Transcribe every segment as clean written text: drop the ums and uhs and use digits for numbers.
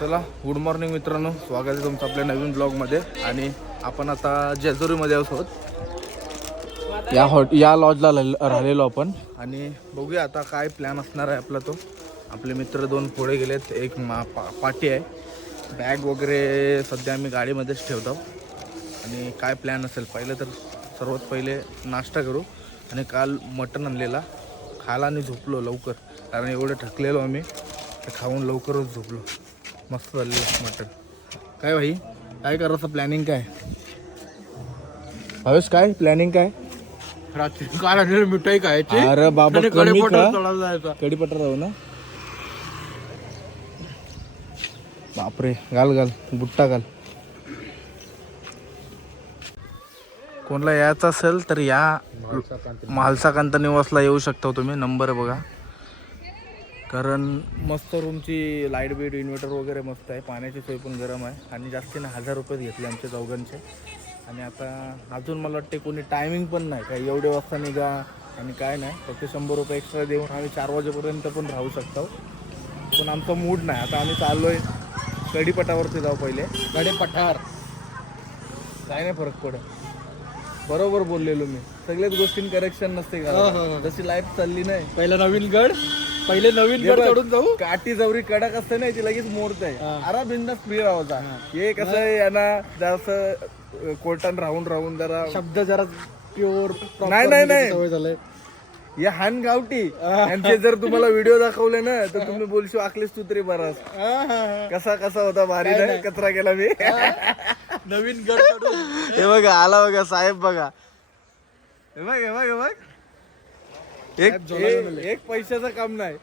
चला good morning मित्रांनो, स्वागत आहे तुमचं आपल्या नवीन ब्लॉगमध्ये. आणि आपण आता जेजुरीमध्ये आहोत. या लॉजला राहिलेलो आपण आणि बघूया आता काय प्लॅन असणार आहे आपला. तो आपले मित्र दोन पुढे गेलेत, एक पाठी आहे. बॅग वगैरे सध्या आम्ही गाडीमध्येच ठेवतो. आणि काय प्लॅन असेल, पहिलं तर सर्वात पहिले नाश्ता करू. आणि काल मटण आणलेला खायला आणि झोपलो लवकर, कारण एवढं थकलेलो आम्ही, तर खाऊन लवकरच झोपलो. मस्त झालेलं मटण. काय भाई, काय करायचं प्लॅनिंग काय हवेस? काय प्लॅनिंग काय? रात्री काल आणलेली मिठाई खायची. अरे बाबा कढीपत्ता राहू ना. बापरे, घाल घाल बुट्टा घाल. कोणला यायचं असेल तर या म्हालसा कांता निवासला येऊ शकता तुम्ही. नंबर आहे बघा. कारण मस्त रूमची लाईट बीट इन्व्हर्टर वगैरे मस्त आहे. पाण्याची सोय पण गरम आहे. आणि जास्तीने 1000 रुपये घेतले आमच्या चौघांचे. आणि आता अजून मला वाटते कोणी टायमिंग पण नाही काय, एवढे वाजता निघा आणि काय नाही, फक्त 100 रुपये एक्स्ट्रा देऊन आम्ही 4 वाजेपर्यंत पण राहू शकतो. पण आमचा मूड नाही. आता आम्ही चाललो आहे कढीपटावरती जाऊ. पहिले कढीपठार काय नाही फरक पडत. बरोबर बोललेलो मी. सगळ्याच गोष्टी करेक्शन नसते का, जशी लाईफ चालली नाही. पहिले नवीन गड चढून जाऊ. काठी जवरी कडक असते ना, ती लगेच मोडत आहे. आरा बिंदास फ्री राहायचा. हे कसं आहे, यांना जरासं कोर्टान राहून जरा शब्द जरा प्युअर नाही सवय झालंय. हे हान गावठी यांचे जर तुम्हाला व्हिडिओ दाखवले ना, तर तुम्ही बोलशो आखलेस तू तरी बरास. कसा होता, भारी नाही कचरा केला मी. नवीन गड चढून हे बघा, आला बघा साहेब, बघा हे बघ. एक पैशाचं काम नाही,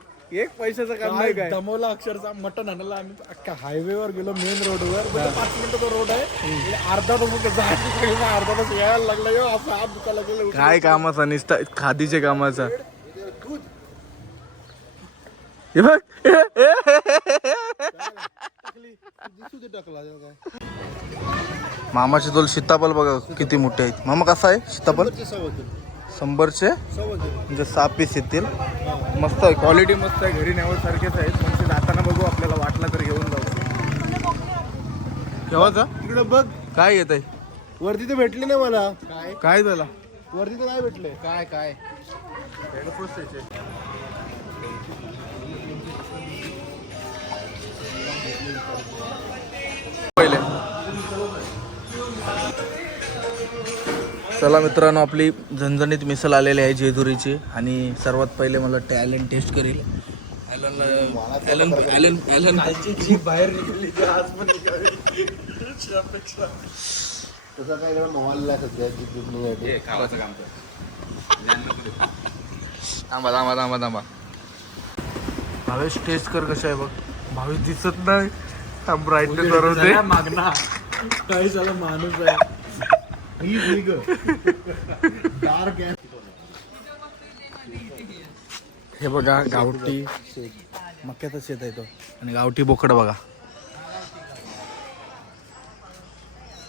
काय दमवला अक्षरशः. मटण आणायला आम्ही अख्ख्या हायवेवर गेलो, मेन रोडवर. 5 मिनिटाचा रोड आहे, अर्धा तास यायला लागला. असं हात दुखायला लागलं. काय कामाचा, निस्ता खादीच्या कामाचा. हे बघ मामाचे दोल सीताफळ बघा किती मोठे आहेत. मामा कसा आहे सीताफळ? 100चे म्हणजे 6 पीस येतील. मस्त आहे, क्वालिटी मस्त आहे. घरी नेवसारखेच आहेत. म्हणजे जाताना बघू, आपल्याला वाटलं तर घेऊन जाऊ. केव्हाचा इकडे बघ काय येत आहे वरती. तर भेटली ना मला. काय झालं वरती तर नाही भेटले. काय पहिले चला मित्रांनो, आपली झणझणीत मिसल आलेली आहे जेजुरीची. आणि सर्वात पहिले मला टॅलेंट टेस्ट करेल ॲलन बाहेर निघाली आज पण तसं काय करा मोबाईलला सध्या काम थांबा. भावेश टेस्ट कर कशा आहे बघ. भावेश दिसत नाही. ब्राईटनेस बरोबर मागणा काही झालं माणूस आहे. डार्क आहे. हे बघा गावठी मक्याचा शेत आहे तो. आणि गावठी बोकड बघा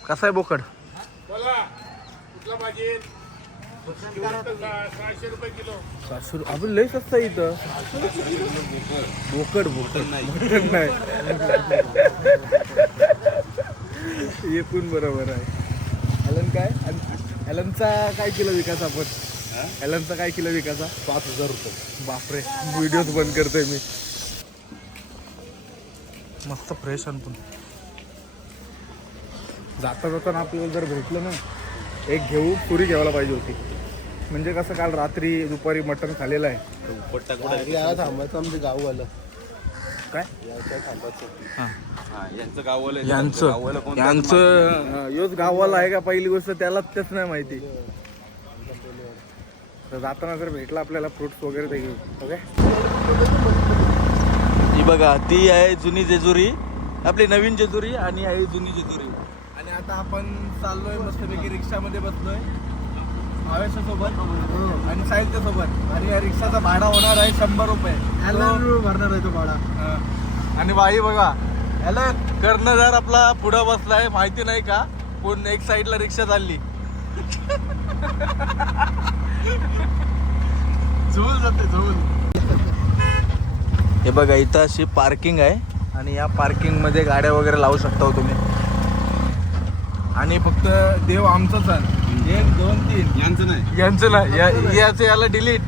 कसा आहे बोकड. 600 रुपये किलो. आपण लय स्वस्त आहे इथं. बोकड नाही. हे पण बरोबर आहे. ॲलन काय, ॲलनचा काय किलो विकायचा आपण? ॲलनचा काय किलो विकायचा? 5000 रुपये. बापरे, व्हिडिओच बंद करतोय मी. मस्त फ्रेश आणतो. जाताना आपल्याला जर भेटलं ना, एक पुरी घ्यायला पाहिजे होती. म्हणजे कसं, काल रात्री दुपारी मटण खाल्लेलं आहे. थांबायचं आमचं गाव आलं काय थांबायचं. यांचं योच गावाला आहे का पहिली गोष्ट, त्याला तेच नाही माहिती. तर जाताना जर भेटला आपल्याला फ्रुट्स वगैरे ते घेऊ. ओके, ही बघा ती आहे जुनी जेजुरी, आपली नवीन जेजुरी. आणि आहे जुनी जेजुरी. आणि आता आपण चाललोय मस्तपैकी रिक्षामध्ये बसलोय भावेशच्या सोबत आणि साहिलच्या सोबत. आणि या रिक्षाचा भाडा होणार आहे 100 रुपये. भरणार आहे तो भाडा. आणि बाई बघा, याला कर्णधार आपला पुढं बसलाय. माहिती नाही का, कोण एक साईडला रिक्षा चालली. झोल जाते झोल. हे बघा, इथं अशी पार्किंग आहे. आणि या पार्किंगमध्ये गाड्या वगैरे लावू शकता तुम्ही. आणि फक्त देव आमचाच आहे, 1 2 3 यांचं नाही, यांचं नाही, याचं याला डिलीट.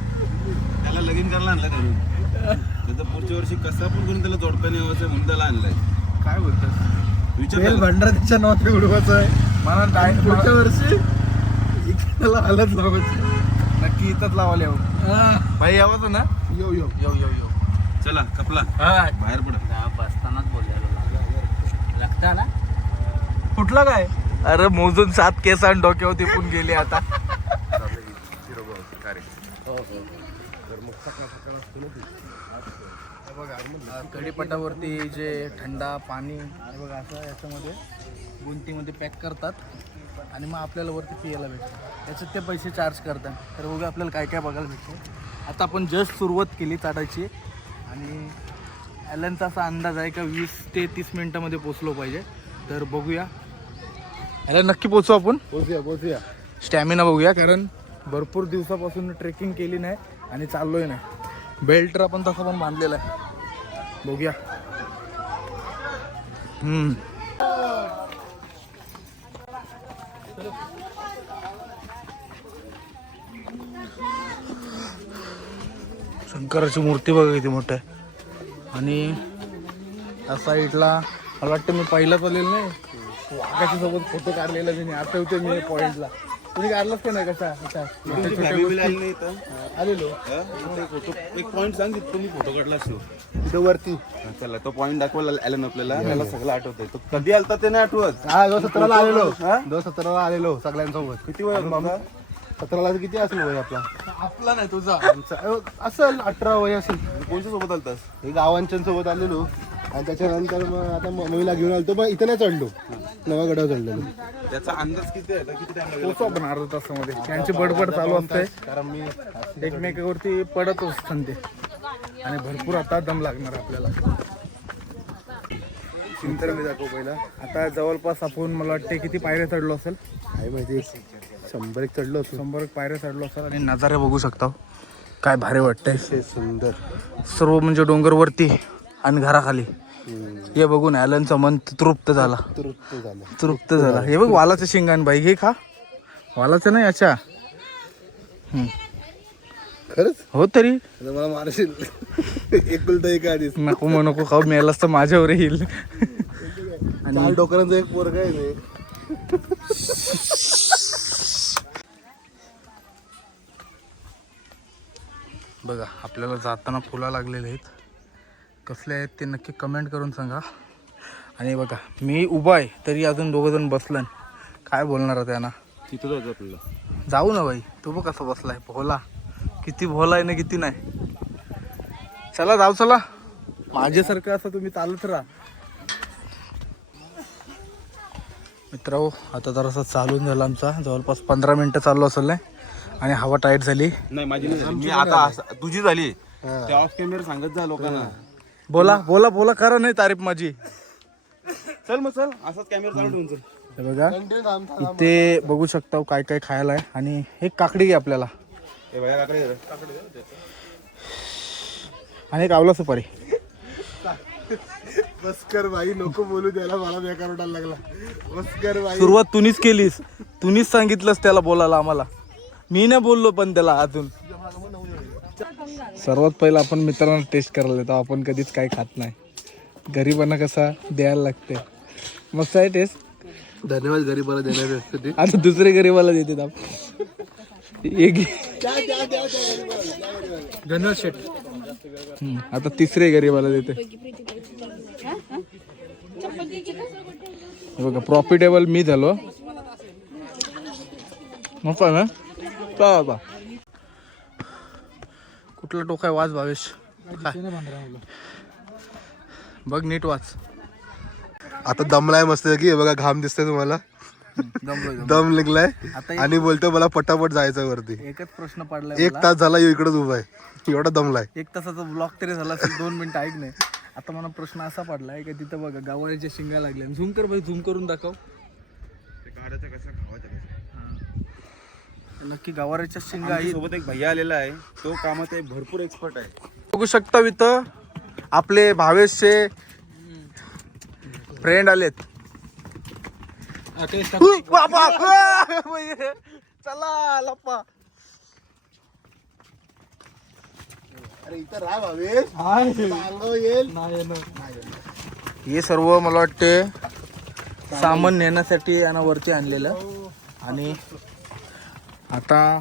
त्याला लगीन करायला आणलं घरून. त्याचं पुढच्या वर्षी कसा पण करून त्याला जोडप्याने यावंचं म्हणून त्याला आणलंय. काय बोलतोस? विचार तेल भंडारा त्याच्या नावात उडवायचं आहे. मला पुढच्या वर्षी इकडला हालत लावायचं. नक्की इथंच लावायला येऊ. भाई यावं ना. यो यो येऊ येऊ येऊ. चला कपला हा बाहेर पडा. बसतानाच बोललेलो लागता ना. कुठला काय? अरे मोजून 7 केस आणि डोक्यावर टिपून गेले आता. कढीपटावरती जे थंडा पाणी आणि बघा असं याच्यामध्ये गुंतीमध्ये पॅक करतात आणि मग आपल्याला वरती पियाला भेटतं. त्याच्यात ते पैसे चार्ज करतात. तर बघा आपल्याला काय काय बघायला भेटतं. आता आपण जस्ट सुरुवात केली चाटायची आणि ॲलनचा असा अंदाज आहे का 20 ते 30 मिनिटामध्ये पोचलो पाहिजे. तर बघूया ह्याला नक्की पोचू आपण. पोचूया. स्टॅमिना बघूया, कारण भरपूर दिवसापासून ट्रेकिंग केली नाही आणि चाललोय नाही. बेल्ट आपण तसं पण बांधलेला आहे. बघूया. शंकराची मूर्ती बघा किती मोठी आहे. आणि या साईडला मला वाटतं मी पहिलाच आलेलो नाही, वाघाच्या सोबत फोटो काढलेला मी आठवते मी पॉइंटला. तुम्ही काढलाच का नाही? कसा आलेलो एक पॉईंट सांग तिथं तुम्ही फोटो काढला असतो तिथं वरती. चला तो पॉईंट दाखवायला आलं आपल्याला. त्याला सगळं आठवतंय. तो कधी आलता ते नाही आठवत. हा 2017ला आलेलो. 2017ला आलेलो सगळ्यांसोबत. किती वय होतं बाबा? 17ला किती असेल वय आपला? आपला नाही तुझा. असेल 18 वय असेल. कोणच्या सोबत आलतास? हे गावांच्या सोबत आलेलो आणि त्याच्यानंतर मग आता मम्मीला घेऊन आलतो. पण इथं नाही चढलो, नवा गडावर चढलेलो. त्याचा अंदाज किती आहे? किती टाइम लागेल? पोचू आपण अर्धा तासामध्ये. त्यांची बडबड चालू असते, कारण मी एकमेकावरती पडत असतात ते. आणि भरपूर आता दम लागणार आपल्याला. चिंतर मी दाखवू पहिला. आता जवळपास आपण मला वाटते किती पायऱ्या चढलो असेल काय माहिती 100 एक चढलो होतो. 100 पायऱ्या चढलो असेल. आणि नजारे बघू शकता काय भारी वाटतंय. सुंदर सर्व म्हणजे डोंगरवरती आणि घराखाली. हे बघून ॲलनचं मन तृप्त झाला. तृप्त झाला. हे बघ वालाचं शिंगाण बाई. हे खा. वालाचं नाही अच्छा. खरंच हो तरी मला मारशील. एकुलता एक आधीच. नको मग नको खाऊ. मिळालंच तर माझ्यावर येईल. आणि डोकरांचं एक पोरगा आहे ते. बघा आपल्याला जाताना फुलं लागलेले आहेत. कसले आहेत ते नक्की कमेंट करून सांगा. आणि बघा मी उभा आहे तरी अजून दोघंजण बसलं. काय बोलणार आहे त्यांना? तिथं जायचं आपल्याला. जाऊ ना बाई. तू बघ कसा बसलाय. भोला किती भोला आहे ना, किती नाही. चला जाऊ. चला माझ्यासारखं असं तुम्ही चालत राहा. मित्रांनो आता जरासा चालून झाला आमचा. जवळपास 15 मिनटं चाललो असेल नाही. आणि हवा टाईट झाली. नाही माझी नाही झाली. मी आता तुझी झाली. ते ऑफ कॅमेरा सांगत जा लोकांना. बोला बोला बोला. खरं नाही तारीफ माझी. चल मग चल असाच कॅमेरा चालू ठेवून चल. हे बघा इथे बघू शकता काय काय खायला आहे. आणि एक काकडी घे आपल्याला. ए भैया काकडे आणि एक आवला सुपारी. बसकर बाई नको बोलू त्याला. मला बेकार उडायला लागला. बसकर बाई. सुरुवात तुम्हीच केलीस. तुम्हीच सांगितलंस त्याला बोलायला आम्हाला. मी नाही बोललो पण त्याला अजून. सर्वात पहिला आपण मित्रांना टेस्ट करायला येतो. आपण कधीच काही खात नाही. गरीबांना कसा द्यायला लागते. मस्त आहे टेस्ट. धन्यवाद गरीबाला देण्यासाठी. आता दुसरे गरीबाला देते आप. एक धन्यवाद शेट. आता तिसरे गरीबाला देते. हे बघा प्रॉफिटेबल मी झालो. मस्त आहे ना. बाबा कुठला टोकाय वाच भावेश. बघ नीट वाच. आता दमलाय मस्त की. बघा घाम दिसतोय तुम्हाला. दम निघलाय आणि बोलतोय मला पटापट जायचं वरती. एकच प्रश्न पडलाय. 1 तास झाला इकडेच उभा आहे. एवढा दमलाय. 1 तासाचा ब्लॉक तरी झाला असेल. 2 मिनिटं ऐक नाही. आता मला प्रश्न असा पडलाय की तिथं बघा गावाच्या शिंगा लागल्या. झूम कर भाई. झूम करून दाखव. नक्की गावाच्या शिंगा आहेत. सोबत एक भैया आलेला आहे. तो कामात भरपूर एक्सपर्ट आहे. बघू शकता इथं आपले भावेशचे फ्रेंड आलेत. टेस्ट उई, बाबा चला लप्पा. अरे इथं राह भावेश, अंगावर येईल. हे सर्व मला वाटते सामान नेण्यासाठी यांना वरती आणलेलं. आणि आता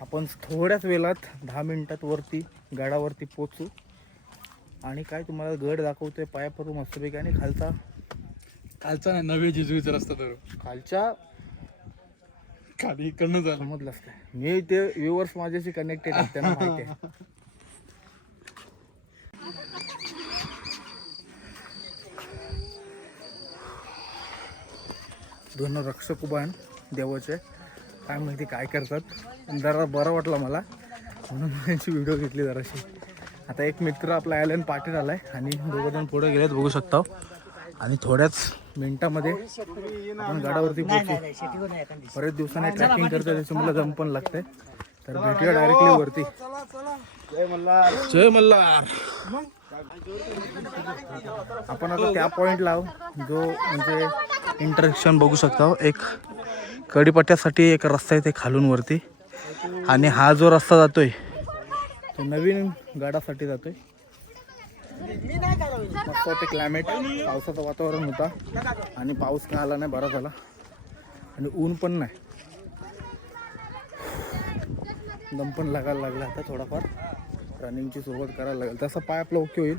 आपण थोड्याच वेळात 10 मिनिटात वरती गडावरती पोचू. आणि काय तुम्हाला गड दाखवतोय पायापरू मस्तपैकी. आणि कालचा नवे जेजुरीचा रस्ता तर खालच्या खाली इकडनं झालं. समजलंच काय, मी ते व्ह्युअर्स माझ्याशी कनेक्टेड आहेत, त्यांना माहिती आहे. दोन रक्षक उभा आहे देवाचे, काय माहिती काय करतात. जरा बरं वाटलं मला म्हणून त्यांची व्हिडिओ घेतली जराशी. आता एक मित्र आपला आयलन पाटील आलाय आणि दोघं जण पुढे गेलेत बघू शकता. आणि थोड्याच मिनिटामध्ये आपण गडावरती पोहोचू. बरेच दिवसांनी ट्रॅकिंग करतो त्याच्यामुळे जम पण लागतंय. तर भेटूया डायरेक्टली वरती. जय मल्हार. जय मल्हार. आपण आता त्या पॉइंटला जो म्हणजे इंटरेक्शन बघू शकता. एक कडीपट्ट्यासाठी एक रस्ता आहे ते खालून वरती. आणि हा जो रस्ता जातोय तो नवीन गडासाठी जातोय. मस्त वाटते क्लायमेट. पावसाचं वातावरण होता आणि पाऊस काय आला नाही, बरा झाला. आणि ऊन पण नाही, दम पण लागायला लागला. आता थोडाफार रनिंगची सुरुवात करायला लागेल. तसं पाय आपलं ओके होईल,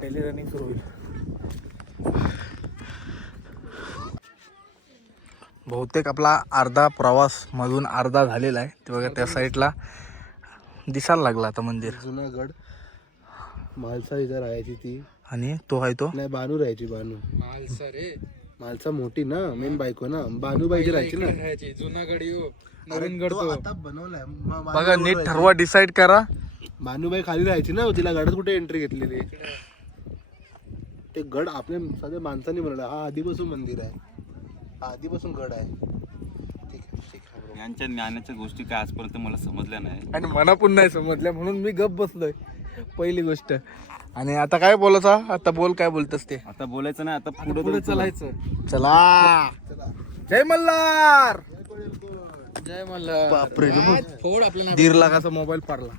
डेली रनिंग सुरू होईल. बहुतेक आपला अर्धा प्रवास मधून अर्धा झालेला आहे. ते बघा त्या साईडला दिसायला लागला आता मंदिर. जुनागड मालसा इथं राहायची ती. आणि तो आहे तो नाही बानू राहायची. बानू मालसा रे, मालसा मोठी ना, मेन बायको ना, बानूबाईची राहायची ना. राहायची जुनागड यो नवीन गड तो तो. आता बनवलाय. बघा नीट ठरवा, डिसाईड करा. बानूबाई खाली राहायची ना, तिला गडात कुठे एंट्री घेतलेली. ते गड आपल्या सगळ्या माणसांनी बनवलं. हा आधीपासून मंदिर आहे, हा आधीपासून गड आहे. ठीक आहे, ठीक आहे. यांच्या ज्ञानाच्या गोष्टी काय आजपर्यंत मला समजल्या नाही. आणि मला पण नाही समजल्या म्हणून मी गप बसलोय, पहिली गोष्ट. आणि आता काय बोलायचा, आता बोल काय बोलतस ते. आता बोलायचं नाही, आता पुढे पुढे चालायचं. चला जय मल्हार. जय मल्हार. बापरे फोड आपल्याला 1.5 लाखाचा मोबाईल पाडला.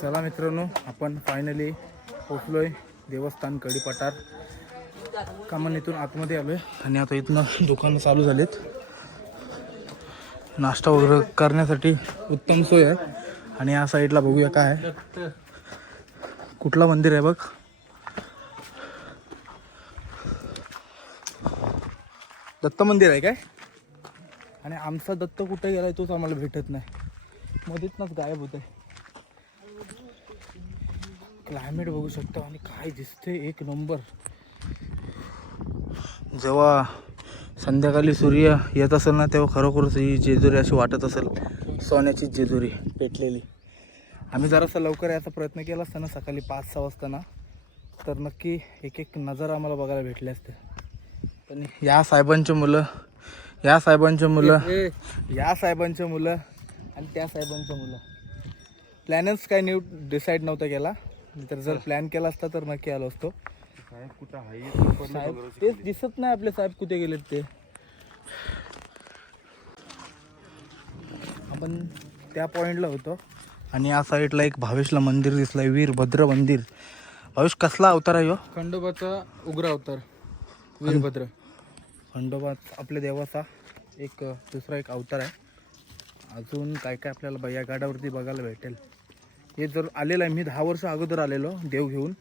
चला मित्रांनो, आपण फायनली पोचलोय देवस्थान कडीपठार. कामन इथून आतमध्ये आलोय. आणि आता इथनं दुकानं चालू झालीत. नाश्ता वगैरे करण्यासाठी उत्तम सोय आहे. आणि या साईडला बघूया काय आहे. कुठला मंदिर आहे बघ. दत्त मंदिर आहे काय. आणि आमचा दत्त कुठे गेलाय तोच आम्हाला भेटत नाही, मध्येच गायब होत आहे. क्लायमेट बघू शकतो आणि काय दिसते एक नंबर. जेव्हा संध्याकाळी सूर्य येत असेल ना, तेव्हा खरोखरच ही जेजुरी अशी वाटत असेल, सोन्याची जेजुरी पेटलेली. आम्ही जरासा लवकर यायचा प्रयत्न केला असता ना, सकाळी 5-6 वाजता ना, तर नक्की एक एक नजर आम्हाला बघायला भेटले असते. पण या साहेबांची मुलं आणि त्या साहेबांची मुलं प्लॅनच काय न्यू डिसाईड नव्हता केला. तर जर प्लॅन केला असता तर नक्की आलो असतो. साहेब तेच दिसत नाही आपले, साहेब कुठे गेलेत ते. आपण त्या पॉइंटला होतो. आणि या साईडला एक भावेशला मंदिर दिसलंय, वीरभद्र मंदिर. भावेश कसला अवतार आहे हो? खंडोबाचा उग्र अवतार वीरभद्र. खंडोबा आपल्या देवाचा एक दुसरा एक अवतार आहे. अजून काय काय आपल्याला या गडावरती बघायला भेटेल. हे जर आलेलं आहे, मी 10 वर्ष अगोदर आलेलो देव घेऊन.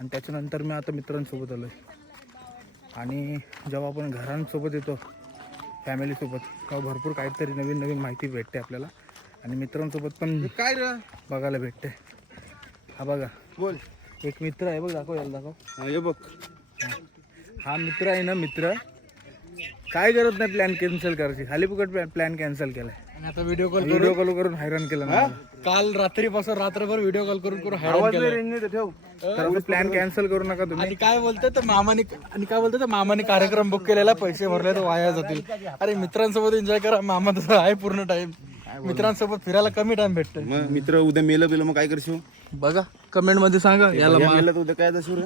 आणि त्याच्यानंतर मी आता मित्रांसोबत आलो आहे. आणि जेव्हा आपण घरांसोबत येतो फॅमिलीसोबत, तेव्हा भरपूर काहीतरी नवीन नवीन माहिती भेटते आपल्याला. आणि मित्रांसोबत पण काय रे बघायला भेटते. हा बघा, बोल. एक मित्र आहे बघ, दाखव याला दाखव. हे बघ, हा मित्र आहे ना, मित्र काय गरज नाही प्लॅन कॅन्सल करायची, खाली फुकट प्लॅन कॅन्सल केलाय आणि आता व्हिडिओ कॉल व्हिडिओ कॉल करून हैराण केलं ना काल रात्रीपासून रात्रभर व्हिडिओ कॉल करून हैराण केलं. तर प्लॅन कॅन्सल करू नका तुम्ही. आणि काय बोलतोय तर मामाने कार्यक्रम बुक केलेला, पैसे भरले तर वाया जातील. अरे मित्रांसोबत एन्जॉय करा, मामा तसं आहे पूर्ण टाइम. मित्रांसोबत फिरायला कमी टाइम भेटतोय. मग मित्र उद्या मेलं बिलं मग काय करशील? बघा कमेंट मध्ये सांगा याला मेलं तर उद्या काय दसूर?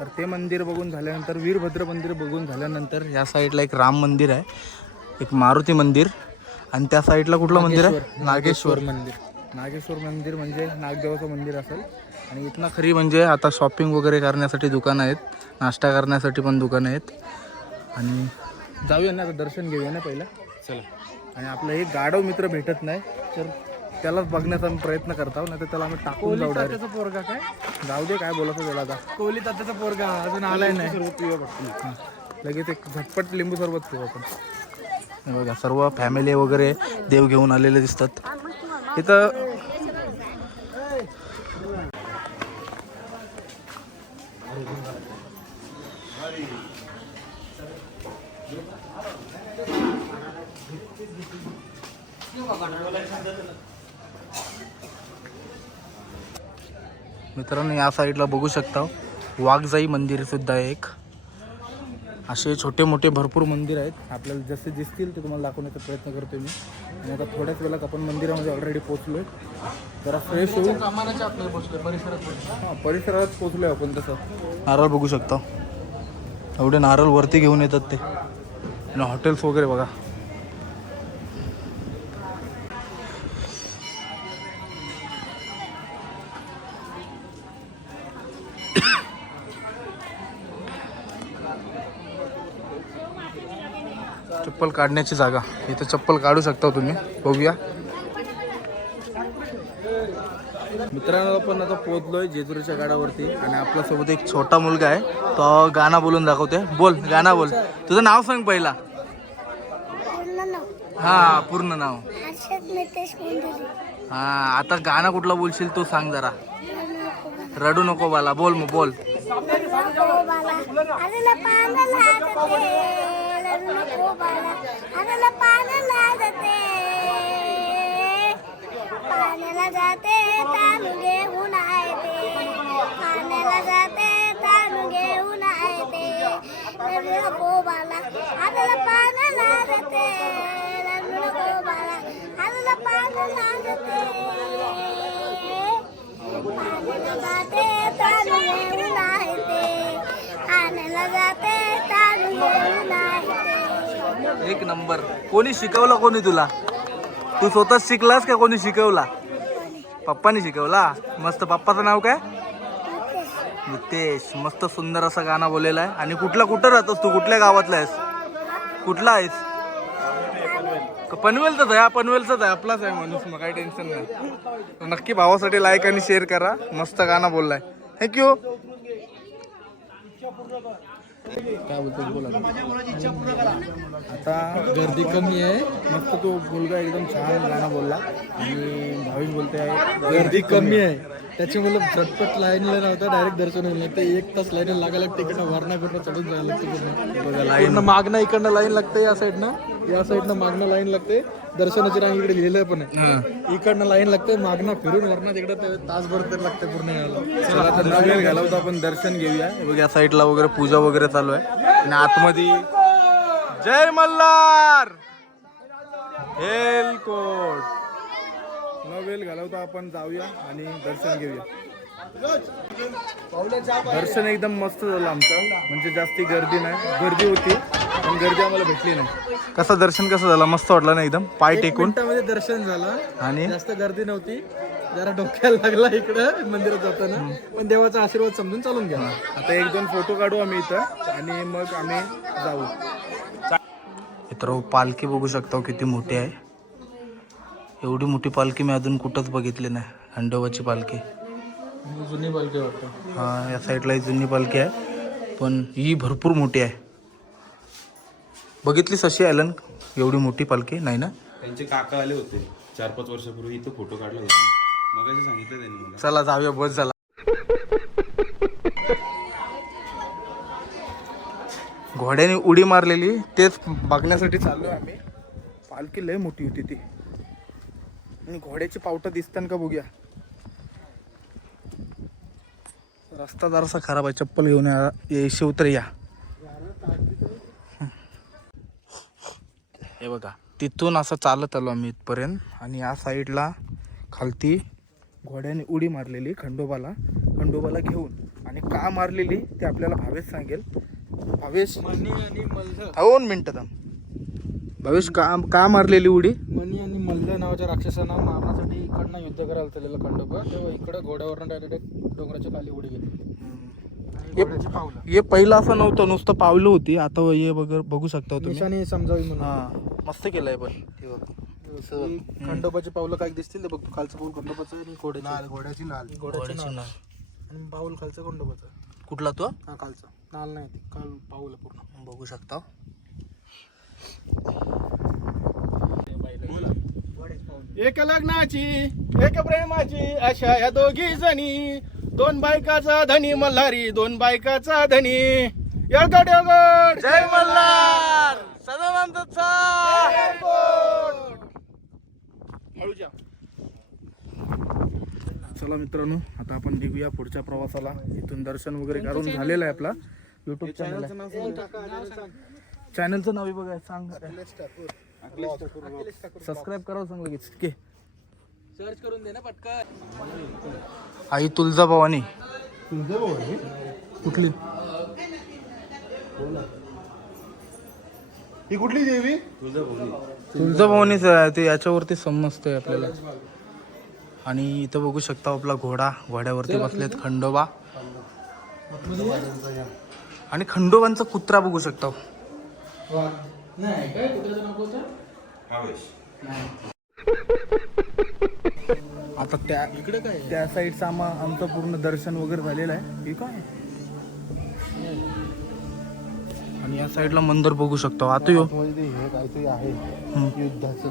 तर ते मंदिर बघून झाल्यानंतर वीरभद्र मंदिर बघून झाल्यानंतर या साईडला एक राम मंदिर आहे, एक मारुती मंदिर, आणि त्या साईडला कुठलं मंदिर आहे? नागेश्वर मंदिर. नागेश्वर मंदिर म्हणजे नागदेवाचं मंदिर असेल. आणि इथनं खरी म्हणजे आता शॉपिंग वगैरे करण्यासाठी दुकानं आहेत, नाश्ता करण्यासाठी पण दुकानं आहेत. आणि जाऊया ना आता, दर्शन घेऊया ना पहिला. चला. आणि आपलं एक गाढव मित्र भेटत नाही तर त्यालाच बघण्याचा आम्ही प्रयत्न करतो, नाही तर त्याला आम्ही टाकून जाऊ direct. त्याचा पोरगा काय जाऊ दे काय बोलायचं त्याला आता. कोहली तात्याचा पोरगा अजून आलाय नाही. लगेच एक झटपट लिंबू सरबत पिऊ आपण. हे बघा सर्व फॅमिली वगैरे देव घेऊन आलेले दिसतात इथं. मित्रांनो या साईडला बघू शकता वाघजाई मंदिर सुद्धा आहे एक. असे छोटे मोठे भरपूर मंदिर आहेत, आपल्याला जसे दिसतील ते तुम्हाला दाखवण्याचा प्रयत्न करतोय मी. आणि आता थोड्याच वेळात आपण मंदिरामध्ये ऑलरेडी पोहोचलोय. जरा फ्रेश होऊ, परिसरात पोहोचलोय आपण. तसं नारळ बघू शकता, एवढे नारळ वरती घेऊन येतात ते. आणि हॉटेल्स वगैरे बघा. चप्पल काढण्याची जागा, इथं चप्पल काढू शकता तुम्ही. बघूया मित्रांनो, आपण आता पोहोचलोय जेजुरीच्या गडावरती. आणि आपल्यासोबत एक छोटा मुलगा आहे, तो गाणं बोलून दाखवते. बोल गाणं बोल, तुझं नाव सांग पहिला. हा पूर्ण नाव. हा आता गाणं कुठलं बोलशील तू सांग जरा. रडू नको बाला, बोल मग बोल. पाण्याला जाते तांदूळ घेऊन आहे ते, पाण्याला जाते तांदूळ घेऊन आहे ते. नको बाला आलेला पाण्याला जाते, नको बाला आलेला पाण्याला जाते. पाण्याला जाते तांदूळ घेऊन आहे ते, पाण्याला जाते तांदूळ घेऊन आहे ते. एक नंबर. कोणी शिकवलं, कोणी तुला? तू स्वतःच शिकलास का कोणी शिकवला? पप्पानी शिकवला. मस्त. पप्पाचं नाव काय? नितेश. मस्त सुंदर असं गाणं बोललेलं आहे. आणि कुठं राहतोस तू? कुठल्या गावातला आहेस? कुठला आहेस? पनवेलचाच आहे. हा पनवेलचाच आहे, आपलाच आहे माणूस, मग काही टेन्शन नाही. नक्की भावासाठी लाईक आणि शेअर करा. मस्त गाणं बोललाय. थँक्यू. काय बोलतो बोला. आता गर्दी कमी आहे, मस्त तो मुलगा एकदम छान गाणं बोलला. आणि भावेश बोलते गर्दी कमी आहे, त्याच्यामुळे झटपट लाईनला नव्हता, डायरेक्ट दर्शन होईल. नाही तर 1 तास लाईन लागायला लागते. इकडनं वरणाकडनं चढून जायला लागते. बघा लाईन. पूर्ण मागणं इकडनं लाईन लागते, या साईडनं मागणं लाईन लागते. दर्शनाची रांग इकडे लिहिलंय पण आहे. इकडनं लाईन लागते, मागणं फिरून वरणात इकडे तासभर तर लागते पूर्ण यायला. चला आता न वेळ घालवतो, आपण दर्शन घेऊया. बघ या साईडला वगैरे पूजा वगैरे चालू आहे. आणि आतमध्ये जय मल्हार हेलकोट. न वेळ घालवता आपण जाऊया आणि दर्शन घेऊया. दर्शन एकदम मस्त झालं आमचं, म्हणजे जास्ती गर्दी नाही. गर्दी होती पण गर्दी आम्हाला भेटली नाही. कसं दर्शन कसं झालं? मस्त वाटलं ना एकदम, पाय टेकून. मिनिटामध्ये दर्शन झालं आणि जास्त गर्दी नव्हती. जरा डोक्याला लागला इकडं मंदिरात जाताना, पण देवाचा आशीर्वाद समजून चालून घ्या. आता 1-2 फोटो काढू आम्ही इथं आणि मग आम्ही जाऊ. मित्र पालखी बघू शकता किती मोठी आहे. एवढी मोठी पालखी मी अजून कुठंच बघितली नाही. खंडोबाची पालखी. जुनी पालखी वाटतं. हा या साईडला ही जुनी पालखी आहे, पण ही भरपूर मोठी आहे. बघितलीस अशी ॲलन एवढी मोठी पालखी? नाही ना. त्यांचे काका आले होते 4-5 वर्षापूर्वी, इथं फोटो काढला होता. मग असं सांगितलं त्यांनी मला. चला जाऊया, बस झाला. घोड्याने उडी मारलेली तेच बघण्यासाठी चाललोय आम्ही. पालखी लय मोठी होती ती आणि घोड्याची पावटं दिसतात का बघूया. रस्ता जरासा खराब आहे, चप्पल घेऊन यायशी उतर या. हे बघा तिथून असं चालत आलो आम्ही इथपर्यंत आणि या साईडला खालती घोड्याने उडी मारलेली खंडोबाला घेऊन. आणि का मारलेली ते आपल्याला भावेश सांगेल. भावेश मणी आणि मल्ल, 2 मिनिटं थांब. भावेश का मारलेली उडी? मणी आणि मल्ल नावाच्या राक्षसांना मारण्यासाठी इकडनं युद्ध करायला चाललेलं खंडोबा, तेव्हा इकडं घोड्यावरनं डायरेक्ट डोंगराच्या खाली उडी घेतली. हे पहिलं असं नव्हतं, नुसतं पावलं होती. आता हे बघू शकता तुम्ही. निशाणी समजावी म्हणून. हा मस्त केलंय पण. ही खंडोबाची पावलं काय दिसतील ते बघ. तू खालचं पाऊल खंडोबाचं आणि घोड्याची नाल. घोड्याची नाल आणि पाऊल खालचं खंडोबाचं. कुठला तो? हा खालचं नाल नाही ते काल पाऊल आहे पूर्ण. बघू शकता. एक लग्नाची एक प्रेमाची अशा या दोघी जणी, 2 बायकाचा धनी मल्हारी 2 बायकाचा धनी. येळगड येळगड जय मल्हार सदानंदचा. चला मित्रांनो, आता आपण निघूया पुढच्या प्रवासाला. इथून दर्शन वगैरे करून झालेलं आहे. आपला युट्यूब चॅनल चॅनलचं नाव बघा, सांग. सबस्क्राईब करावं सांग लगेच. ठीक आहे, सर्च करून दे ना पटकन. आई तुळजाभवानी. कुठली? ही कुठली देवी? तुळजाभवानीच ते याच्यावरती समजतंय आपल्याला. आणि इथं बघू शकता आपला घोड्यावरती बसलेत खंडोबा. आणि खंडोबांचा कुत्रा बघू शकता. नाही काय कुत्र्याचं नाव कोणतं? आता त्या इकडे काय त्या साईडचं आमचं पूर्ण दर्शन वगैरे झालेलं आहे. हे काय आणि या साईडला मंदिर बघू शकतो. आता यो हे काहीतरी आहे युद्धाचं.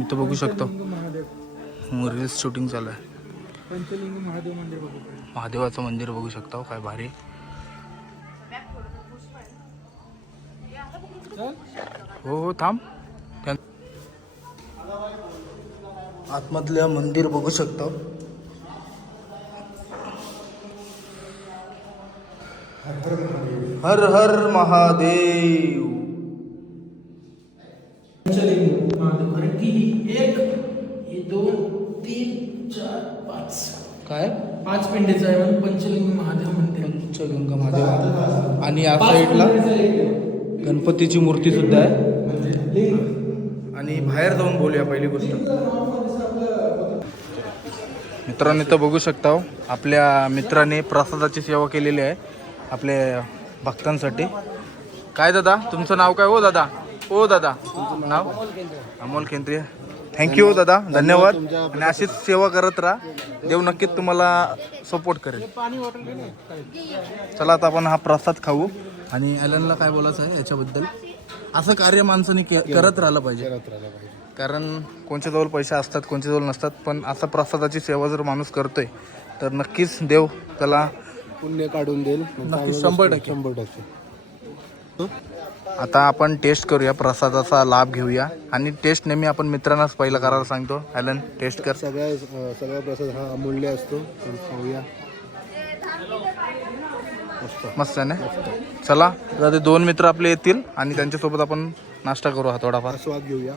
इथं बघू शकतो. रील्स शूटिंग चालू आहे. पंचलिंग महादेव मंदिर बघू. महादेवाचं मंदिर बघू शकता. काय भारी. हो थांब. आतमधलं मंदिर बघू शकतो. हर हर महादेव. पंचलिंग महादेव. कारण की 1 2 3 4 5 काय 5 पिंडीचं आहे म्हणून पंचलिंग महादेव मंदिर. पंचगंगा महादेव. आणि या साईडला गणपतीची मूर्ती सुद्धा आहे. आणि बाहेर जाऊन बोलूया पहिली गोष्ट. मित्रांनो इथं बघू शकता आपल्या मित्राने प्रसादाची सेवा केलेली आहे आपल्या भक्तांसाठी. काय दादा तुमचं नाव काय? हो दादा. हो दादा नाव? अमोल केंद्रे. थँक्यू दादा, धन्यवाद. आणि अशीच सेवा करत राहा. देव नक्कीच तुम्हाला सपोर्ट करेल. चला आता आपण हा प्रसाद खाऊ. आणि ॲलनला काय बोलायचं आहे याच्याबद्दल? असं कार्य माणसाने करत राहिलं पाहिजे. कारण कोणच्याजवळ पैसे असतात, कोणच्याजवळ नसतात, पण असा प्रसादाची सेवा जर माणूस करतोय तर नक्कीच देव त्याला पुण्य काढून देईल. नक्कीच 100%. 100%. आता आपण टेस्ट करूया, प्रसादाचा लाभ घेऊया. आणि टेस्ट नेहमी आपण मित्रांनाच पहिला करायला सांगतो. ॲलन टेस्ट कर. सगळा प्रसाद हा अमूल्य असतो. खाऊया. मस्त आहे ना. चला आता ते 2 मित्र आपले येतील आणि त्यांच्यासोबत आपण नाश्ता करू हा थोडाफार. स्वाद घेऊया.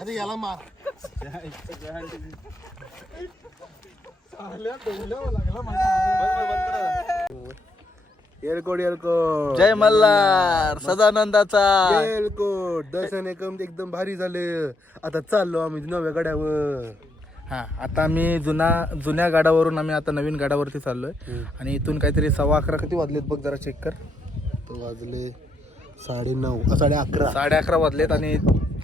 अरे याला मार. येळकोट येळकोट. जय मल्हार सदानंदाचा. येळकोट. दर्शन एकदम भारी झाले. आता चाललो आम्ही नव्या गड्यावर. हा आता आम्ही जुन्या गाडावरून आम्ही आता नवीन गाडावरती चाललोय. आणि इथून काहीतरी 11:15 किती वाजलेत बघ जरा चेक कर. तो वाजले 9:30 11:30. 11:30 वाजलेत. आणि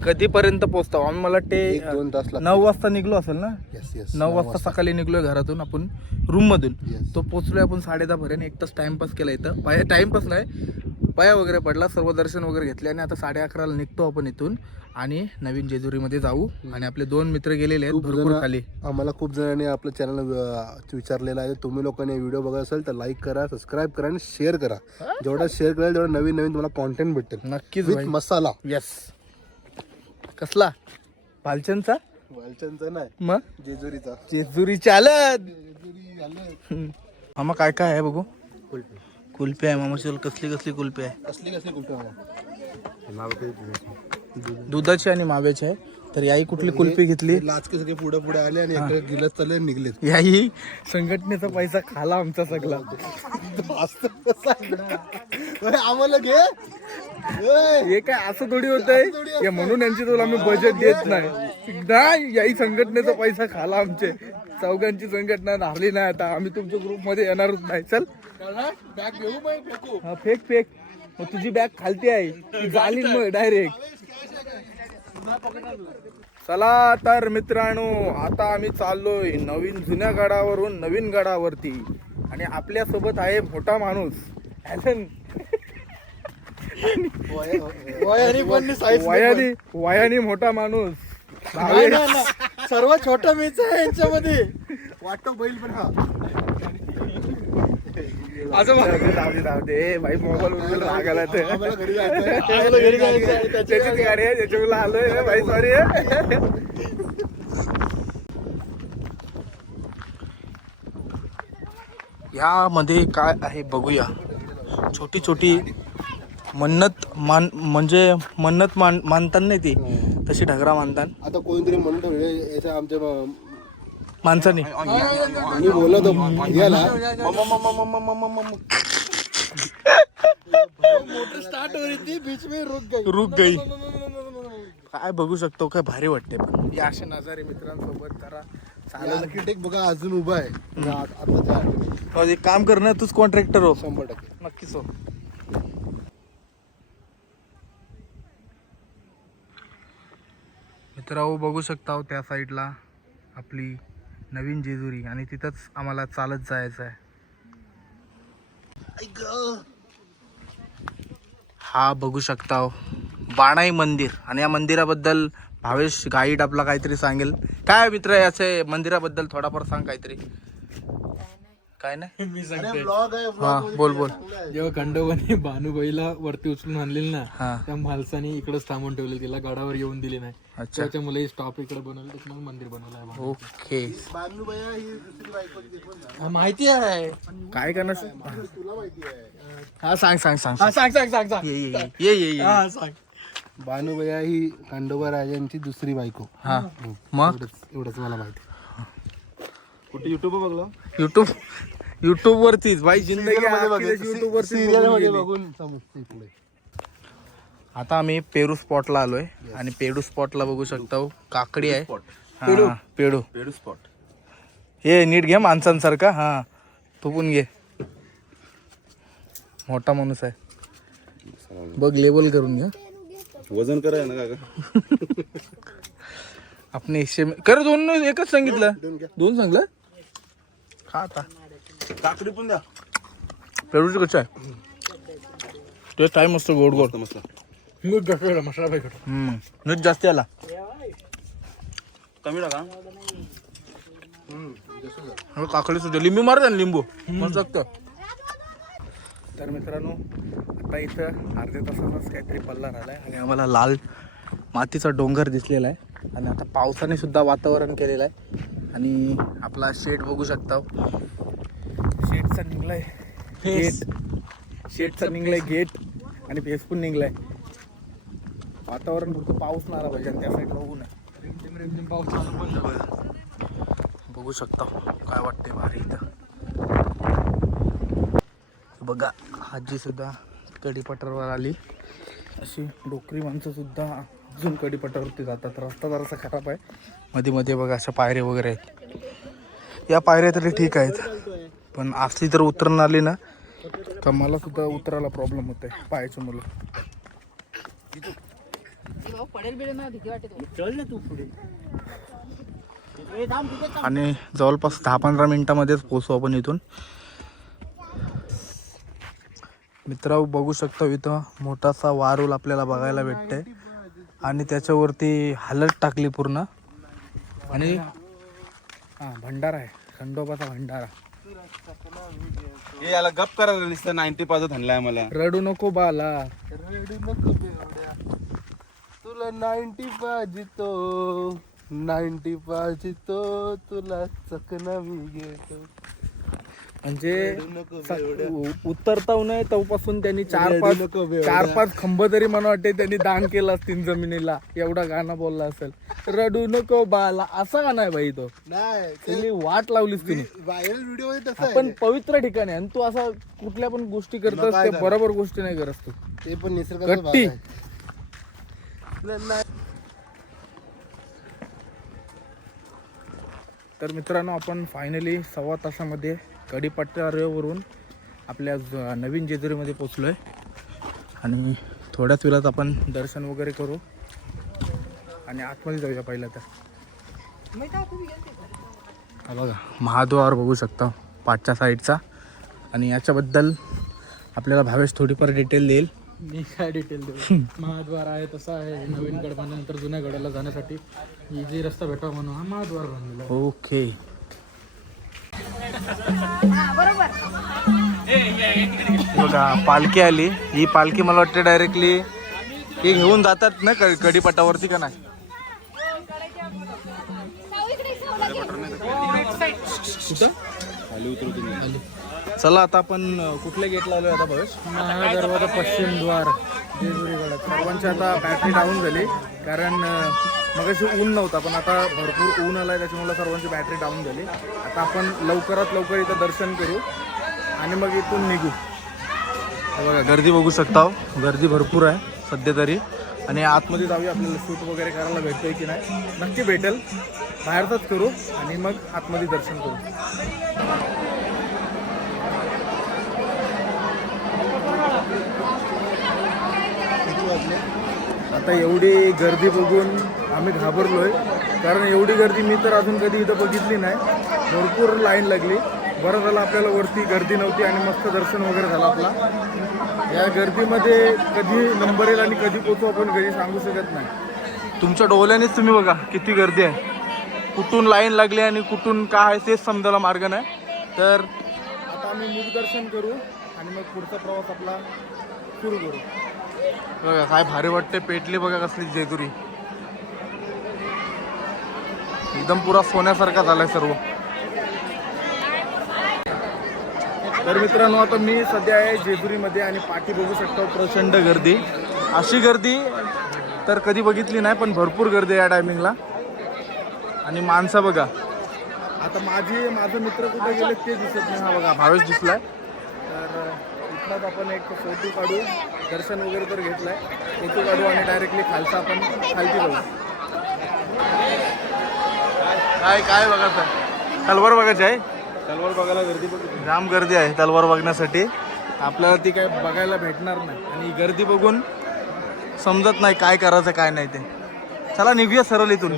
कधीपर्यंत पोहोचतो आम्ही? मला ते 1-2 तास लागतील. 9 वाजता निघलो असेल ना? येस 9 वाजता सकाळी निघलोय घरातून आपण रूम मधून. Yes. तो पोहोचलोय आपण 10:30 पर्यंत. एक तास टाइमपास केला इथं. टाइमपास नाही, पाया वगैरे पडला, सर्व दर्शन वगैरे घेतले आणि आता 11:30ला निघतो आपण इथून आणि नवीन जेजुरीमध्ये जाऊ. आणि आपले 2 मित्र गेलेले आहेत भरपूर खाली. आम्हाला खूप जणांनी आपलं चॅनल विचारलेलं आहे. तुम्ही लोकांनी व्हिडिओ बघत असेल तर लाईक करा, सबस्क्राईब करा आणि शेअर करा. जेवढा शेअर कराल तेवढा नवीन तुम्हाला कॉन्टेंट भेटेल. नक्कीच विथ भाई. मसाला. येस. कसला? भालचंदचा? वालचंदचा नाही, मग जेजुरीचा. जेजुरी चालत. मामा काय काय आहे बघू? कुल्फी आहे मामाची. कसली कुल्फी आहे? कसली कुठं दुधाची आणि माव्याची आहे. तर याही कुठली कुल्फी घेतली? लाचके सगळे पुढे आले आणि एक गिलास चालले आणि निघले. याही संघटनेचा पैसा खाला आमचा सगळा. आम्हाला घे. हे काय असं थोडी होतंय? म्हणून यांची तुला आम्ही बजेट देत नाही. याही संघटनेचा पैसा खाला आमचे. चौघांची संघटना राहिली नाही आता. आम्ही तुमच्या ग्रुप मध्ये येणारच नाही. चल बॅग घेऊ मग फेकू. हा, फेक. मग तुझी बॅग खालती आहे ती झाली मग डायरेक्ट. चला तर मित्रांनो, आता आम्ही चाललोय नवीन जुन्या गडावरून नवीन गडावरती. आणि आपल्या सोबत आहे मोठा माणूस ॲलन. वयाने मोठा माणूस. सर्वात छोटा मीच आहे यांच्यामध्ये. वाटतो बैल पण हा. जाऊ दे भाई. मोबाईल रागायला आम्हाला घरी जायचंय. त्याचीच गाडी आहे त्याच्यामुळे आलोय भाई. सॉरी. यामध्ये काय आहे बघूया. छोटी मन्नत म्हणजे मन्नत मानतात नाही ती, तशी ढगरा मानतात आता कोणतरी म्हणून ठेवले याच्या आमच्या माणसाने. मी बोलत याला मोटर स्टार्ट हो रही थी, बीच में रुक गई. काय बघू शकतो, काय भारी वाटते. पण हे असे नजारे मित्रांसोबत जरा चालेल. आर्किटेक्ट बघा अजून उभा आहे. आता एक काम कर ना, तूच कॉन्ट्रॅक्टर हो. 100% नक्कीच हो. मित्रांनो बघू शकता त्या साईडला आपली नवीन जेजुरी आणि तिथंच आम्हाला चालत जायचं आहे. हा बघू शकता बाणाई मंदिर. आणि या मंदिराबद्दल भावेश गाईड आपला काहीतरी सांगेल. काय मित्र याचे मंदिराबद्दल थोडाफार सांग काहीतरी. काय नाही मी सांगते. ब्लॉग आहे. हा बोल. जेव्हा खंडोबाने भानुबाईला वरती उचलून आणलेली ना, हा. त्या माणसाने इकडेच थांबून ठेवले, तिला गडावर येऊन दिली नाही. अच्छा. त्याच्यामुळे स्टॉप इकडे बनवलं, मग मंदिर बनवलं आहे. ओके. बानूबाया ही दुसरी बायको ती पण ना. हा, माहिती आहे. काय करणार? तुला माहिती आहे. हा सांग. सांग. ये. हा, सांग. बानूबाया ही खंडोबा राजांची दुसरी बायको. हा मग एवढंच मला माहिती. कुठे युट्यूब बघलं? युट्यूब वरतीच भाई. जिंदगी युट्यूब मध्ये बघून समजते पुढे. आता आम्ही पेरू स्पॉटला आलोय आणि पेरू स्पॉटला बघू शकता काकडी आहे. हा, पेडू स्पॉट. हे नीट घे माणसांसारखा. हा तू पण घे. मोठा माणूस आहे बघ. लेबल करून घ्या. वजन कराय ना काका. आपण 100 कर. 2 एकच सांगितलं. 2 सांगलं. खा आता. काकडी पण द्या. पेरूची कशी आहे? टेस्ट आहे मस्त. गोड मस्त. मसाला पाहिजे. नीट जास्त आला. कमी टाका. काकडी सुद्धा लिंबू मारत ना. लिंबू मस्त. तर मित्रांनो आता इथं अर्ध्या तासाचाच काहीतरी पल्ला राहिलाय आणि आम्हाला लाल मातीचा डोंगर दिसलेला आहे. आणि आता पावसाने सुद्धा वातावरण केलेलं आहे. आणि आपला शेड बघू शकता. शेडचा निघलाय गेट. शेडचा निघलाय गेट आणि फेस पण निघलाय. वातावरण फक्त पाऊस नाही आला पाहिजे आणि त्या साईडला ऊन आहे. रिमझिम पाऊस चालू पण झाला. बघू शकता काय वाटते भारी इथं. बघा आजी सुद्धा कढीपठारावर आली. अशी डोकरी माणसं सुद्धा अजून कढीपठारावरती जातात. रस्ता जरासा खराब आहे. मध्ये मध्ये बघा अशा पायऱ्या वगैरे आहेत. या पायऱ्या तरी ठीक आहेत, पण असली तर उतरून आली ना तर मला सुद्धा उतरायला प्रॉब्लेम होत आहे पायाच्या मुलं. चल ना तू पुढे. आणि जवळपास 10-15 मिनिटामध्येच पोचू आपण इथून. मित्र बघू शकतो इथं मोठासा वारूल आपल्याला बघायला भेटतंय आणि त्याच्यावरती हलत टाकली पूर्ण. आणि भंडारा आहे, खंडोबाचा भंडारा. हे याला गप करायला दिसतं 90 पाजत आणलाय मला. रडू नको बाला. रडू नको बेवड्या, तुला 90 पाजितो, 90 पाजितो, तुला चकना मी घेतो. म्हणजे रडू नको बेवड्या. उतरता नये तेव्हापासून त्यांनी रडू नको बेवड्या. 4-5 खंब तरी मला वाटते त्यांनी दान केलं असतील जमिनीला. एवढा गाणं बोलला असेल. रडू नको बाला असा गाणं आहे बाई तो. नाही त्यांनी वाट लावलीस तिने. व्हायरल व्हिडिओ मध्ये तसं आपण आहे. पवित्र ठिकाणी आहे आणि तू असा कुठल्या पण गोष्टी मग करतोस काय ते झालं? बरोबर गोष्टी नाही करत तू. ते पण निसर्गाचा भाग गट्टी. आहे. नाही. तर मित्रांनो आपण फायनली 1.25 तासामध्ये कढीपत्त्यावरून आपल्या नवीन जेजुरीमध्ये पोचलो आहे. आणि थोड्याच वेळात आपण दर्शन वगैरे करू आणि आतमध्ये जाऊया पहिलं तर. हा बघा महाद्वार बघू शकता पाठच्या साईडचा. आणि याच्याबद्दल आपल्याला भावेश थोडीफार डिटेल देईल. मी काय डिटेल देऊ. महाद्वार आहे तसा आहे. नवीन गड बांधल्यानंतर जुन्या गडाला जाण्यासाठी इझी रस्ता भेटावा म्हणून हा महाद्वार बांधलेला आहे. ओके. बघा पालखी आली. ही पालखी मला वाटते डायरेक्टली हे घेऊन जातात ना कढीपटावरती का नाही. कुठं खाली उतरू तुम्ही. चला आता आपण कुठल्या गेटला आलोय आता भावेश. महादरवाजा पश्चिम द्वार जेजुरी गडात. सर्वांची आता बॅटरी डाऊन झाली कारण मगाशी ऊन नव्हता पण आता भरपूर ऊन आलाय त्याच्यामुळे सर्वांची बॅटरी डाऊन झाली. आता आपण लवकरात लवकर इथं दर्शन करू आणि मग इथून निघू. हे बघा गर्दी बघू शकता हो. गर्दी भरपूर आहे सध्या तरी. आणि आतमध्ये जाऊया आपल्याला शूट वगैरे करायला भेटतोय की नाही. नक्की भेटेल. बाहेरच करू आणि मग आतमध्ये दर्शन करू. आता एवढी गर्दी बघून आम्ही घाबरलोय कारण एवढी गर्दी मी तर अजून कधी इथं बघितली नाही. भरपूर लाईन लागली. बरं झालं आपल्याला वरती गर्दी नव्हती आणि मस्त दर्शन वगैरे झालं आपला. या गर्दीमध्ये कधी नंबर येईल आणि कधी पोचू आपण कधी सांगू शकत नाही. तुमच्या डोळ्यानेच तुम्ही बघा किती गर्दी आहे. कुठून लाईन लागली आणि कुठून काय आहे तेच समजायला मार्ग नाही. तर आता आम्ही मुख दर्शन करू आणि मग पुढचा प्रवास आपला सुरू करू. बघा काय भारी वाटते. पेटली बघा कसली जेजुरी. एकदम पुरा सोन्यासारखा झालाय सर्व. तर मित्रांनो आता मी सध्या आहे जेजुरीमध्ये आणि पाठी बघू शकतो प्रचंड गर्दी. अशी गर्दी तर कधी बघितली नाही पण भरपूर गर्दी आहे या टायमिंगला. आणि माणसं बघा. आता माझे मित्र कुठे गेले ते दिसत नाही. हा बघा भावेश दिसलाय. तर इथलाच आपण एक फोटो काढू. दर्शन वगैरे तर घेतलाय. फोटो काढू आणि डायरेक्टली खालचा आपण खालती बघू. काय बघायचं आहे. तलवार बघायची आहे. तलवार बघायला गर्दी बघ. जाम गर्दी आहे तलवार बघण्यासाठी. आपल्याला ती काय बघायला भेटणार नाही आणि गर्दी बघून समजत नाही काय करायचं काय नाही ते. चला निघूया सरळ इथून.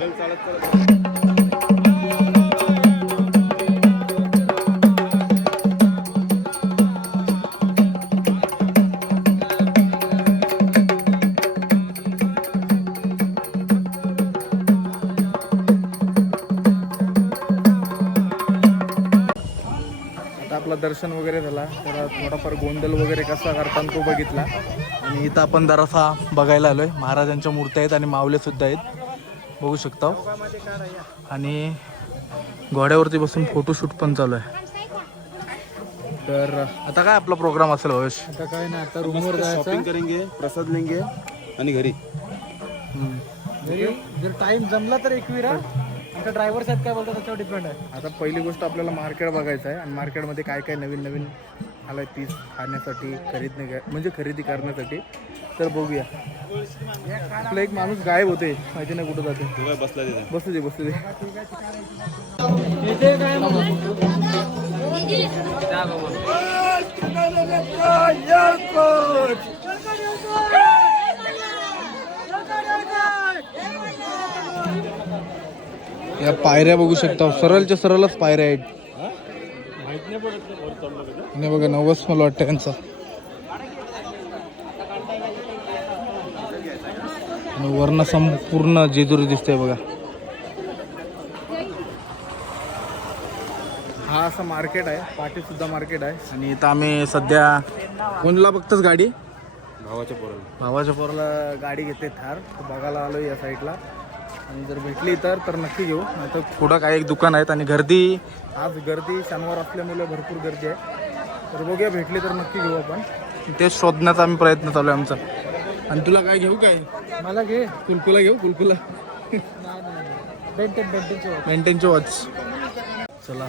आपला दर्शन वगैरे झाला तर थोडाफार गोंधळ वगैरे कसा करताना तो बघितला. आणि इथं आपण जरासा बघायला आलोय. महाराजांच्या मूर्त्या आहेत आणि मावले सुद्धा आहेत बघू शकता. आणि घोड्यावरती बसून फोटोशूट पण चालू आहे. तर आता काय आपला प्रोग्राम असेल भवेश. आता काय नाही. आता रूमवर जायचं. शॉपिंग करेंगे, प्रसाद लेंगे आणि घरी. जर टाइम जमला तर एकविरा. आमच्या ड्रायव्हर साहेब काय बोलतात त्याच्यावर डिपेंड आहे. आता पहिली गोष्ट आपल्याला मार्केट बघायचं आहे आणि मार्केटमध्ये काय काय नवीन आलाय पीस खाण्यासाठी खरेदी करण्यासाठी. तर बघूया. आपला एक माणूस गायब होते माहिती नाही कुठं जाते. तू काय बसला तिथे. बसू दे. इथे काय या पायऱ्या बघू शकता, सरळच्या सरळच पायऱ्या आहेत. आणि बघा नवस मला वाटतं यांचा. आणि वर्ण संपूर्ण जेजुरी दिसतंय बघा. हा असं मार्केट आहे, पाठी सुद्धा मार्केट आहे. आणि इथं आम्ही सध्या कोणला बघतोच गाडी, भावाच्या पोराला गाडी घेते थार, तर बघायला आलो या साईडला. आणि जर भेटली तर नक्की घेऊ. नाही तर पुढं काही एक दुकान आहेत. आणि गर्दी, आज गर्दी शनिवार असल्यामुळे भरपूर गर्दी आहे. तर बघूया, भेटली तर नक्की घेऊ आपण. ते शोधण्याचा आम्ही प्रयत्न चालू आहे आमचा. आणि तुला काय घेऊ? काय मला घे. कुलकुला घेऊ? कुलकुला मेंटेनची वॉच. चला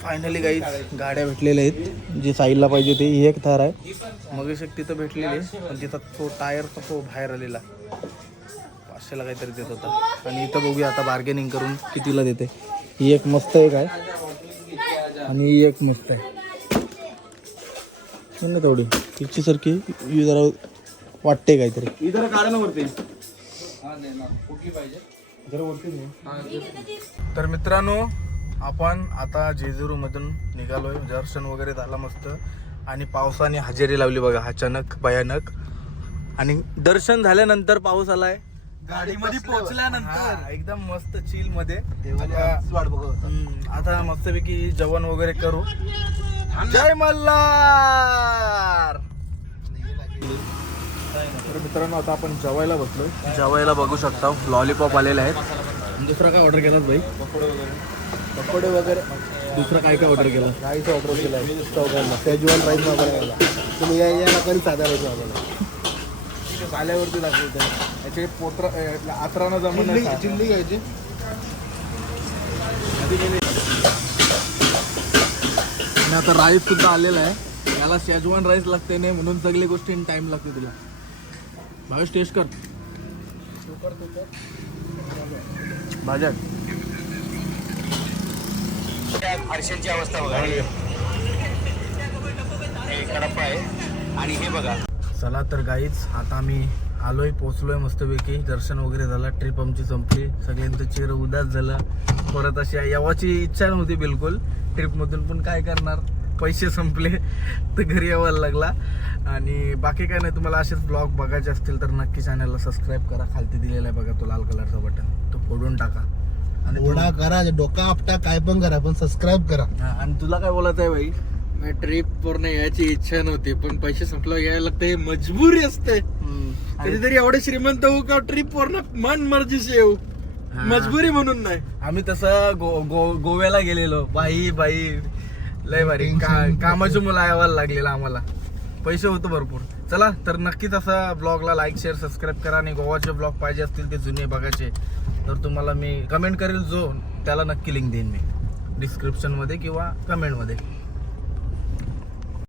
फायनली काही गाड्या भेटलेल्या आहेत, जी साईडला पाहिजे ते. ही एक थार आहे, मग तिथं भेटलेली आहे, पण तिथं तो टायरचा तो बाहेर आलेला 500ला काहीतरी देत होता. आणि इथं बघूया आता बार्गेनिंग करून कितीला देते. ही एक मस्त एक आहे आणि ही एक मस्त आहे ना, तेवढी तिची सारखी जरा वाटते काहीतरी. इधर काढा ना वरती. तर मित्रांनो, आपण आता जेजुरीमधून निघालोय. दर्शन वगैरे झालं मस्त. आणि पावसाने हजेरी लावली बघा अचानक भयानक. आणि दर्शन झाल्यानंतर पाऊस आलाय. गाडीमध्ये पोहोचल्यानंतर एकदम मस्त चिल मध्ये आता मस्तपैकी जेवण वगैरे करू. जय मल्हार. तर मित्रांनो, आता आपण जेवायला बसलोय. जेवायला बघू शकता लॉलीपॉप आलेले आहेत. दुसरा काय ऑर्डर केलास भाई? पकोडे वगैरे. दुसरा काय काय ऑर्डर केला? राईस ऑर्डर केला आहे, चौघांना शेजवान राईस वगैरे केला. तुम्ही या लोकांनी साधा राईस मागवला. आल्यावरती दाखवते याचे पोत्र आत्रानं जमून चिल्ली घ्यायची. आणि आता राईस सुद्धा आलेला आहे. याला शेजवान राईस लागते नाही म्हणून सगळी गोष्टी टाइम लागते तुला. भावेश टेस्ट कर. भाज्या फरशांची अवस्था बघा, हे कडप्पा आहे. आणि हे बघा. चला तर गाईच, आता आम्ही आलोय, पोचलोय मस्तपैकी. दर्शन वगैरे झालं, ट्रिप आमची संपली. सगळ्यांचं चेहरा उदास झालं. परत अशी यावाची इच्छा नव्हती बिलकुल ट्रिपमधून, पण काय करणार, पैसे संपले तर घरी यावं लागला. आणि बाकी काय नाही. तुम्हाला असेच ब्लॉग बघायचे असतील तर नक्की चॅनलला सबस्क्राईब करा. खालती दिलेला आहे बघा तो लाल कलरचा बटन, तो फोडून टाका. आणि ओढा करा, डोका आपटा, काय पण करा, पण सबस्क्राईब करा. आणि तुला काय बोलायचं आहे भाई? ट्रिप पूर्ण यायची इच्छा नव्हती, पण पैसे संपल्यावर यायला लागतं. हे मजबुरी असते. कधीतरी एवढे श्रीमंत होऊ का ट्रिप पूर्ण मन मर्जीशी येऊ, मजबुरी म्हणून नाही. आम्ही तसं गोव्याला गेलेलो. बाई लय भारी कामाची मुलं यावायला लागलेला आम्हाला. पैसे होतो भरपूर. चला तर नक्कीच असा ब्लॉगला लाईक शेअर सबस्क्राईब करा. आणि गोवाचे ब्लॉग पाहिजे असतील ते जुने बघायचे तर तुम्हाला मी कमेंट करेल, जो त्याला नक्की लिंक देईन मी डिस्क्रिप्शनमध्ये किंवा कमेंटमध्ये.